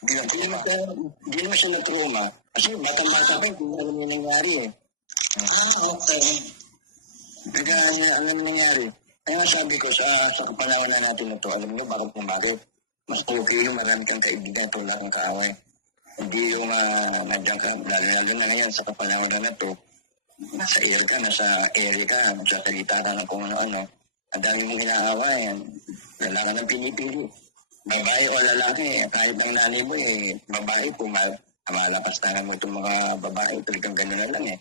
Hindi na Hindi trauma. hindi naman siya na-trauma. Kasi batang-bata pa, hindi alam yung nangyari eh. Okay. Kaya ano nangyari? Kaya nga sabi ko sa kapanawan na natin na to, alam mo bakit? Mas okay yung marami kang kaibigan, wala kang kaaway. Hindi yung nandiyan ka, lalo na ngayon sa kapanawan na to, nasa air ka, nasa area ka, magsasalita ka ng kung ano-ano. Ang dami mong inaaway, wala ka nang pinipili. Babae o lalaki, kahit ang nanay mo babae, malapastangan mo itong mga babae, talagang gano'n na lang eh.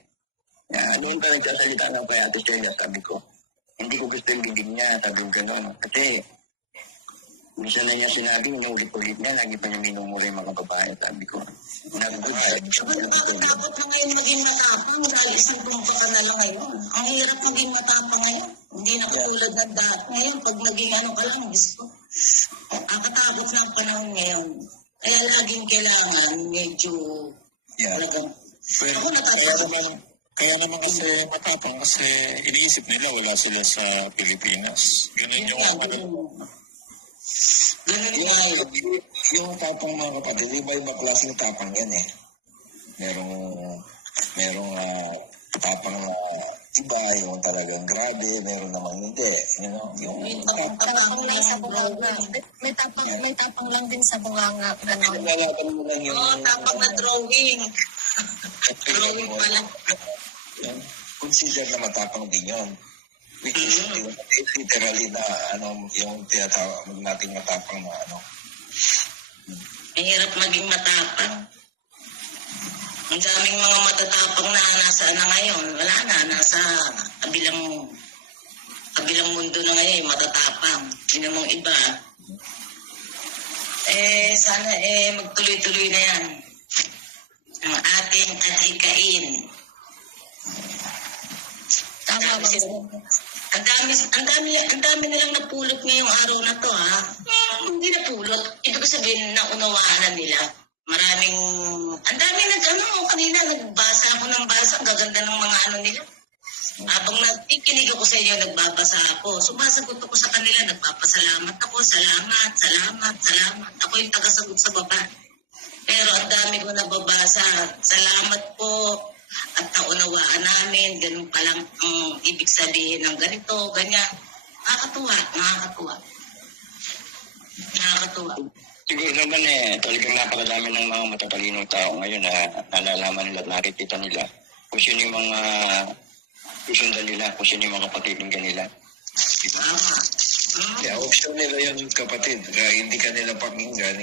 Doon ka nagsasalita ng kay Ate Celia, sabi ko, hindi ko gusto yung bibig niya, sabi ko gano'n. Kasi, minsan na niya sinabi, inulit-ulit niya, lagi pa niya minumura yung mga babae, sabi ko. Takot na ngayon maging matapang dahil isang tumba ka na lang ngayon. Ang hirap maging matapang ngayon. Hindi na katulad ng dati. Ngayon, pag maging ano ka lang, gusto. Akatakot na ang panahon ngayon. Kaya laging kailangan medyo talagang. Ako natatakot. Kaya naman kasi matapang kasi iniisip nila wala sila sa Pilipinas. Ganun yung Ganun nga yun. yung tapang mga kapatid, iba-iba klaseng tapang yan eh. Merong tapang na iba, yung talagang grabe, meron namang hindi. You know, yung Tapang lang sa bunganga. May tapang lang din sa bunganga. Ganon. nalalaban mo lang yung... Oo, tapang na drawing. Drawing pa lang. Consider na matapang din yun. Which is literally na yung tinatawag nating matapang na Mahirap maging matapang. Ang daming mga matatapang na nasa na ngayon. Wala na, nasa kabilang mundo na ngayon, matatapang. Yun namang iba. Sana magtuloy-tuloy na yan. Ang ating adhikain. Tama ba? Ang dami na lang napulot ngayong araw na to, ha? Hindi napulot. Ibig sabihin na unawaan na nila. Ang dami kanina nagbasa ako ng basa. Ang gaganda ng mga nila. Habang nakikinig ako sa inyo, nagbabasa ako. Sumasagot ako sa kanila, nagpapasalamat ako. Salamat. Ako yung tagasagot sa baba. Pero ang dami ko nababasa. Salamat po. At naunawaan namin, ganun palang ang ibig sabihin ng ganito, ganyan. Nakakatuwa. Siguro naman talagang napakadami ng mga matatalinong tao ngayon na nalalaman nila at nakikita nila kung sino yung mga susundan nila, kung sino yung mga pakikinggan nila. Yeah, option nila yun, kapatid. Hindi ka nila pakinggan,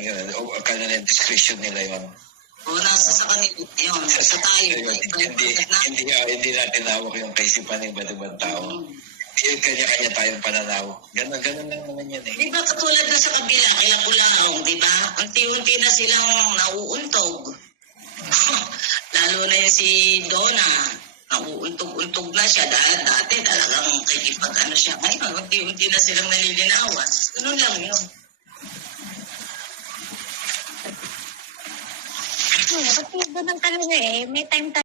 kanilang discretion nila yun. Nasa sa kanila yun. Sa tayo. Hindi natin hawak yung kaisipan ng iba't ibang tao. Kanya-kanya tayong pananaw. Ganun lang naman yan eh. Di ba katulad na sa kabila, kay Lapu-Laong, di ba? Unti-unti na silang nauuntog. Lalo na yung si Donna, nauuntog-untog na siya. Dati talagang kikipag siya. Ngayon, unti-unti na silang nalilinawan. Ganun lang yun. Kasi doon ang talaga may time